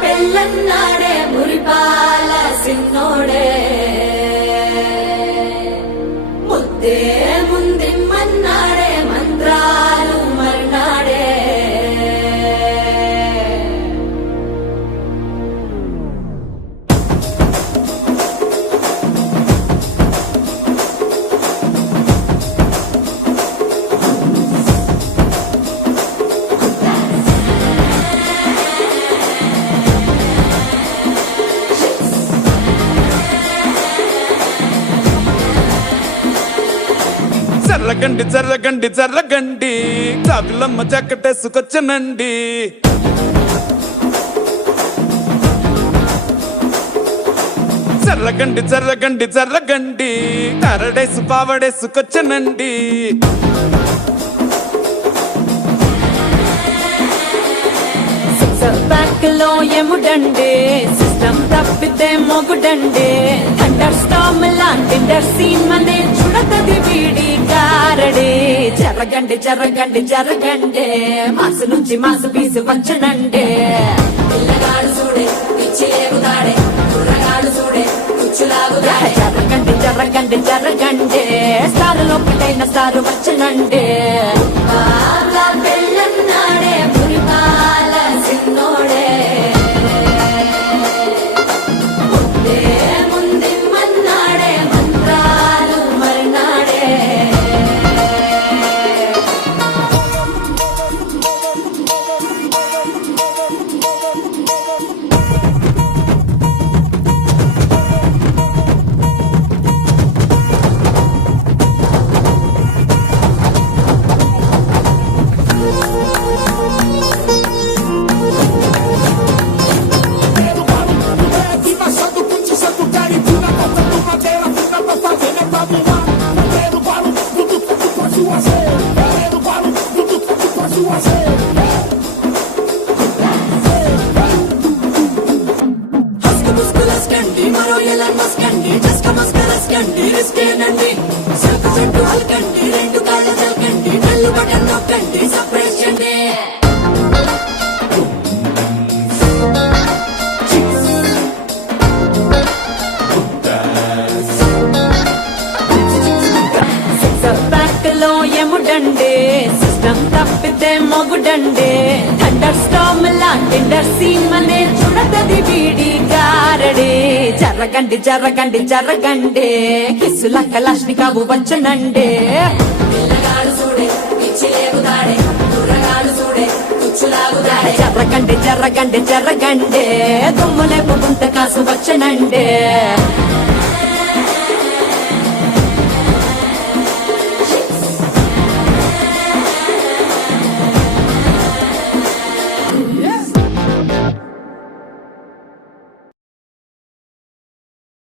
పెళ్ళన్నాడే మురిపాల సిన్నోడే ముద్దే ముందిమ్మన్నాడే మంత్రాలు మర్నాడే చర్రగండి చర్రగండి చర్రగండి చాకులమ్మ చక్కటేసుకొచ్చనండి చర్రగండి చర్రగండి చర్రగండి కరడేసు పావడేసుకొచ్చనండి బ్యాక్ లో ఎముడండే సిస్టమ్ తప్పితే మొగుడండే థండర్ స్టార్మ్ లాంటి సీన్ అనే చూడతది వీడి కారడే జరగండి జరగండి జరగండే మాసు నుంచి మాసు పీసు వంచనండే పిల్లగాడు చూడే పిచ్చి లేగుతాడే కుర్రగాడు చూడే కుచ్చులాగుతాడే జరగండి జరగండి జరగండే స్టార్ లోపటైన స్టార్ వచ్చనండే పెళ్ళన్నాడే మురిపాల సిన్నోడే ముద్దే ముందిమ్మన్నాడే మంత్రాలు మర్నాడే మరో ఎలా మస్కండి జస్ట్ మస్కరస్కండి రిస్కేనండి సరుకు చుట్టూ అల్కండి రెండు కాళ్ళ చల్కండి నల్లు బటన్ నొక్కండి సప్రెస్ చేయండి బ్యాక్ లో ఎముడండే సిస్టమ్ తప్పితే మొగుడండే థండర్ స్టార్మ్ లాంటి సీన్ అనే చూడతది వీడి కారడే జరగండి జరగండి జరగండి కిస్సుల కలాష్ని కావు వచ్చనండే పిల్లగాడు చూడే పిచ్చి లేగుతాడే కుర్రగాడు చూడే కుచ్చులాగుతాడే జరగండి జరగండి జరగండి దుమ్ములేపు గుంత కాసు వచ్చనండే